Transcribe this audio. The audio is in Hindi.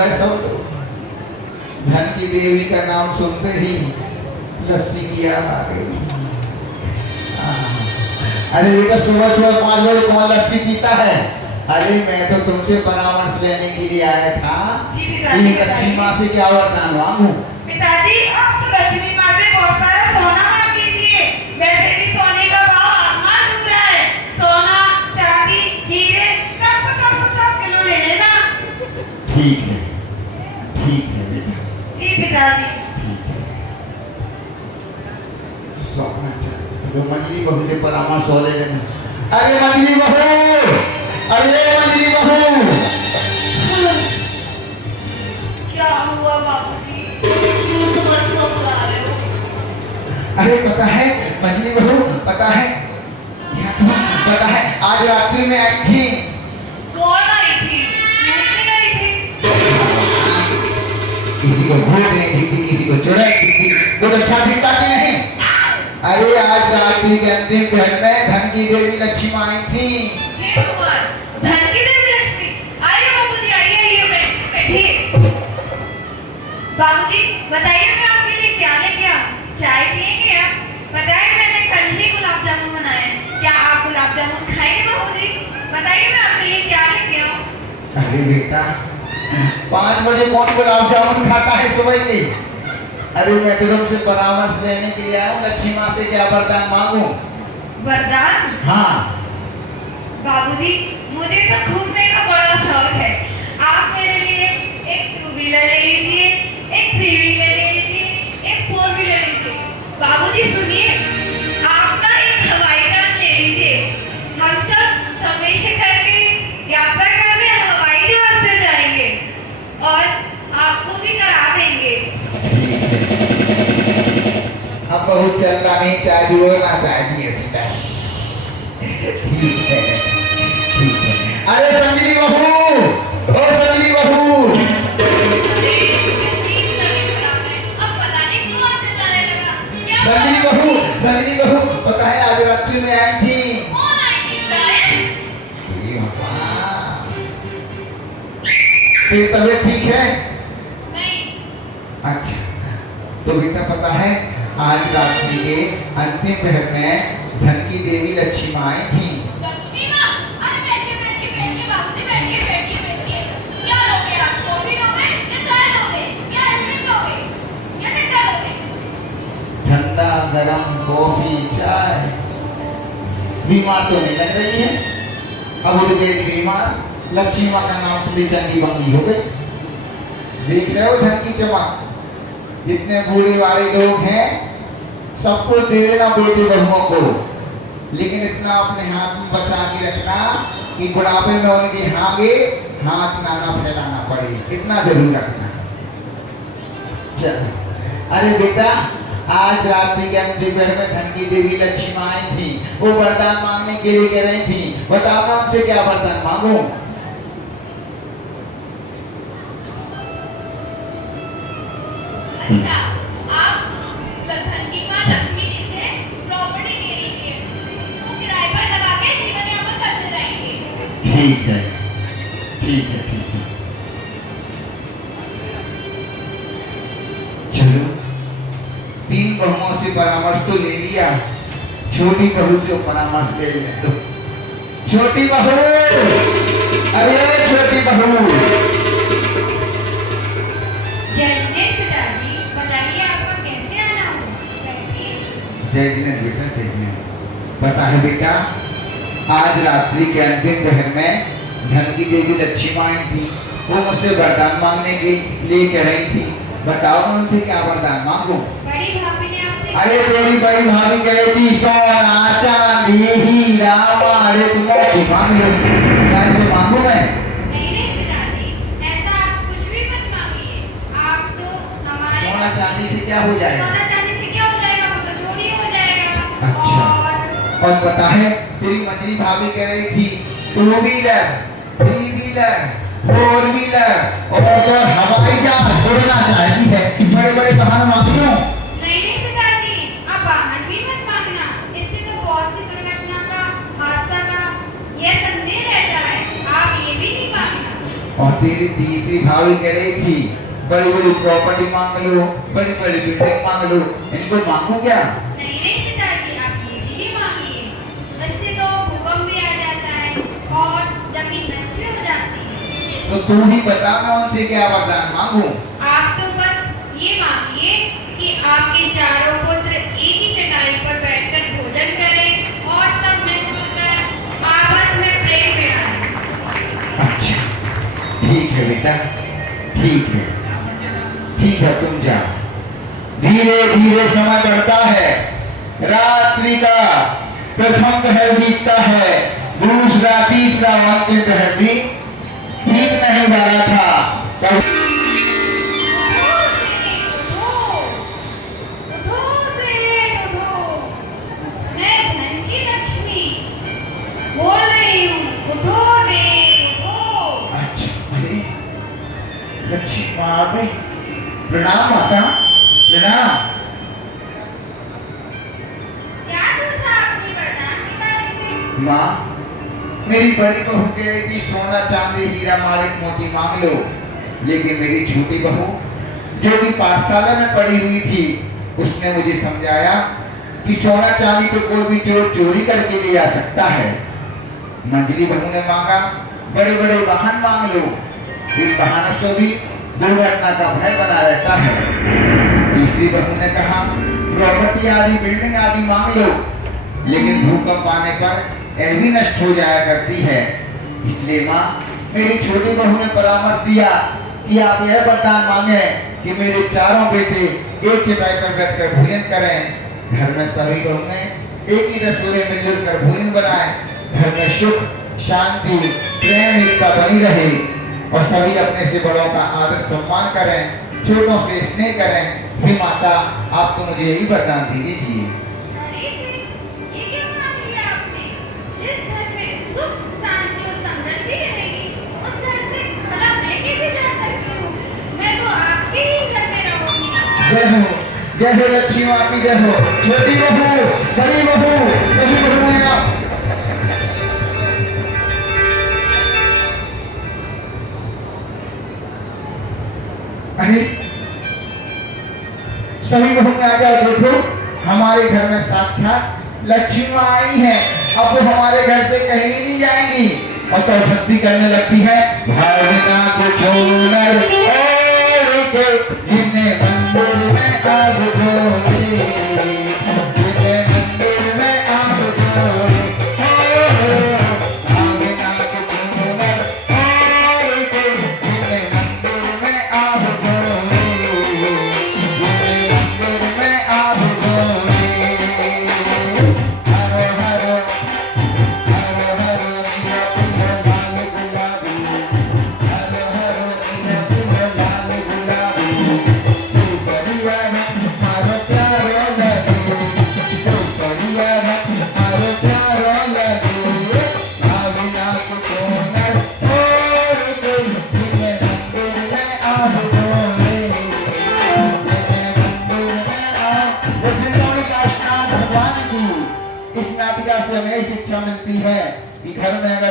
गए सब लोग। धन की देवी का नाम सुनते ही लस्सी की याद आ गई। अरे बेटा सुबह सुबह 5 बजे कौन लस्सी पीता है? अरे मैं तो तुमसे परामर्श लेने के लिए आया था कि लक्ष्मी माँ से क्या वरदान मांगू। पिताजी आप तो लक्ष्मी माँ से बहुत सारा सोना मांग लीजिए। वैसे भी सोने का भाव आसमान छू रहा है। सोना चांदी हीरे सब 50-50 किलो ले लेना। ठीक है बेटा। जी पिताजी। सोना चाहिए तो मंजली बहू से परामर्श हो ले लेना। अरे मंजली बहू, अरे मंजली बहू। क्या हुआ बाबूजी? क्यों सुबह बुला रहे हो? अरे पता है मंजली बहू, पता है क्या तुम्हें पता है आज रात्रि में आई थी। कौन आई थी? मुझे आई थी। किसी को भूख नहीं दिखती, किसी को चुड़ैल दिखती, कुछ अच्छा दिखता कि नहीं? अरे आज रात्रि के अंतिम पहर में धन की देवी लक्ष्मी आई थी। हे भगवान, धन की देवी लक्ष्मी। आइए बाबूजी, आइए बैठिए। बाबूजी बताइए मैं आपके लिए क्या लेके आऊं? चाय पिएंगे आप? बताइए मैंने कल ही गुलाब जामुन बनाए हैं। क्या आप गुलाब जामुन खाएंगे बाबूजी? बताइए मैं आपके लिए क्या लेके आऊं? अरे बेटा 5 बजे कौन गुलाब जामुन खाता है सुबह के? अरे मैं तो तुमसे परामर्श लेने के लिए आया हूँ, लक्ष्मी माँ से क्या वरदान मांगू? वरदान? हाँ बाबूजी मुझे तो घूमने का बड़ा शौक है। आप मेरे लिए एक 2 व्हीलर ले लीजिए, एक 3 व्हीलर ले लीजिए, एक 4 व्हीलर ले लीजिए। बाबूजी सुनिए, आप ना एक हवाई जहाज ले लीजिए। हम सब समय से करके यात्रा करने हवाई जहाज से जाएंगे और आपको भी करा देंगे। अब बहुत चल रहा नहीं चाहिए, वो ना चाहिए सीधा। ठीक है। अरे संजली बहू, ओ संजली बहू। संजली बहू पता है आज रात्रि में आई थी। तेरी तबीयत ठीक है? नहीं। अच्छा तो बेटा पता है आज रात्रि के अंतिम पहर में धन की देवी लक्ष्मी माँ आई थी। लक्ष्मी माँ? अरे बैठिए बाबूजी, बैठिए। क्या लोगे आप? कॉफी लोगे या चाय लोगे या आइसक्रीम लोगे या ठंडा लोगे? ठंडा गरम कॉफी चाय। बीमार तो नहीं लग रही है? अब उठ गई बीमार, लक्ष्मी माँ का नाम सुनी चंगी बंगी हो गई। देख रहे हो धन की चमक? जितने बूढ़े वाले लोग हैं सबको दे देना बेटी बहुओं को, लेकिन इतना अपने हाथ में बचा के रखना कि बुढ़ापे में उनके आगे हाथ ना फैलाना पड़े, इतना जरूर रखना। चलो अरे बेटा आज रात्रि के अंतिम पहर में धन की देवी लक्ष्मी माँ आई थी। वो वरदान मांगने के लिए कह रही थी, बताओ मैं उनसे क्या वरदान मांगू? अच्छा, आप धन की माँ लक्ष्मी जी से प्रॉपर्टी ले लीजिए, वो किराए पर लगा के जीवन यापन करते रहेंगे। ठीक है। चलो 3 बहुओं से परामर्श तो ले लिया, छोटी बहू से परामर्श ले ले तो। छोटी बहू, अरे छोटी बहू। पिताजी बताइए आपको कैसे आना हो? जय जिनेन्द्र बेटा, जय जिनेन्द्र। पता है बेटा आज रात्रि के अंतिम पहर में धन की देवी लक्ष्मी माँ आई थी। वो मुझसे वरदान मांगने के लिए कह रही थी, बताओ मैं उनसे क्या वरदान मांगू? बड़ी भाभी ने आपसे अरे तेरी बड़ी भाभी कह रही थी सोना चांदी हीरा मारे तुम्हारे मांग लो। कैसे मांगू मैं? नहीं पिताजी, ऐसा आप कुछ भी मत मांगिए। आप तो हमारे सोना चांदी से क्या हो जाएगा? सोना चांदी से क्या हो जाएगा? वो तो चोरी हो जाएगा। अच्छा। और पता है तेरी मंजरी भाभी कह रही थी 2 व्हीलर 3 व्हीलर 4 व्हीलर और तो हवाई जहाज उड़ना चाहती है। बड़े बड़े वाहन मांगती हूँ। नहीं पिताजी, आप वाहन भी मत मांगना। इससे तो बहुत सी दुर्घटना का, हादसा का यह संदेह रहता है। आप ये भी नहीं मांगना। और तेरी तीसरी भाभी कह रही थी बड़ी बड़ी प्रॉपर्टी मांग लो, बड़ी बड़ी बिल्डिंग मांग लो, इनको मांगू क्या? नहीं नहीं पिताजी, आप ये भी मांगिए। वैसे तो भूकंप भी आ जाता है और जमीन नष्ट भी हो जाती है। तो तू ही बता, मैं उनसे क्या वरदान मांगू? आप तो बस ये मांगिए कि आपके चारों पुत्र एक ही चटाई पर बैठकर भोजन करें और सब मिलजुल कर आपस में प्रेम बढ़ाएं। अच्छा ठीक है बेटा, ठीक है, ठीक है, तुम जाओ। धीरे धीरे समय बढ़ता है, रात्रि का प्रथम पहर बीतता है, दूसरा तीसरा अंतिम पहर भी ठीक नहीं वाला था। मैं धन की लक्ष्मी बोल रही हूँ, उठो रे उठो। अच्छा, अरे लक्ष्मी माँ आ गई। प्रणाम माता, प्रणाम। क्या पूछा आपने वरदान के बारे में? माँ, मेरी बड़ी बहू कह रही थी सोना चांदी हीरा माणिक मोती मांग लो, लेकिन मेरी छोटी बहू जो कि पाठशाला में पढ़ी हुई थी उसने मुझे समझाया कि सोना चांदी तो कोई भी चोर चोरी करके ले जा सकता है। मंझली बहू ने मांगा बड़े बड़े वाहन मांग लो, इन वाहनों से भी दुर्घटना का भय बना रहता है। तीसरी बहू ने कहा प्रॉपर्टी आदि बिल्डिंग आदि मांग लो, लेकिन भूकंप आने पर यह भी नष्ट हो जाया करती है। इसलिए माँ, मेरी छोटी बहू ने परामर्श दिया कि आप यह वरदान मांगे कि मेरे चारों बेटे एक चटाई पर बैठकर भोजन करें, घर में सभी लोग एक ही रसोई में मिलजुल कर भोजन बनाएं, घर में सुख शांति प्रेम एकता बनी रहे और सभी अपने से बड़ों का आदर सम्मान करें, छोटों से स्नेह करें। हे माता, आप तो मुझे यही वरदान दे दीजिए। अरे ये क्या मांग लिया आपने? जिस घर में सुख शांति और समृद्धि रहेगी उस घर से भला मैं कैसे जा सकती हूँ? मैं तो आपके ही घर में रहूंगी। जय हो, जय हो लक्ष्मी माँ की जय हो। छोटी बहू, बड़ी बहू, बड़ी बहू है आप। अरे सभी बहू में आ जाओ, देखो हमारे घर में साक्षात लक्ष्मी माँ आई है। अब वो हमारे घर से कहीं नहीं जाएंगी और तो भक्ति करने लगती है। भावना को छोड़कर जिन्हें मंदिर में आग जोड़ी, जिन्हें मंदिर में आग जोड़ी, भावना को छोड़कर जिन्हें मंदिर में आग जोड़ी, जिन्हें मंदिर में आग जोड़ी। हरो हरो हरो हरो नीला पीला लाल गुलाबी, हरो हरो नीला पीला लाल गुलाबी, केसरिया रंग हमारो प्यारो लगे, केसरिया रंग हमारो प्यारो लगे। भावना को कोनर छोड़ के जिन्हें मंदिर में आग जोड़े, जिन्हें मंदिर में आग। जैसे नौनी काशनाथ भगवान की इस नाटिका से हमें शिक्षा मिलती है कि घर में अगर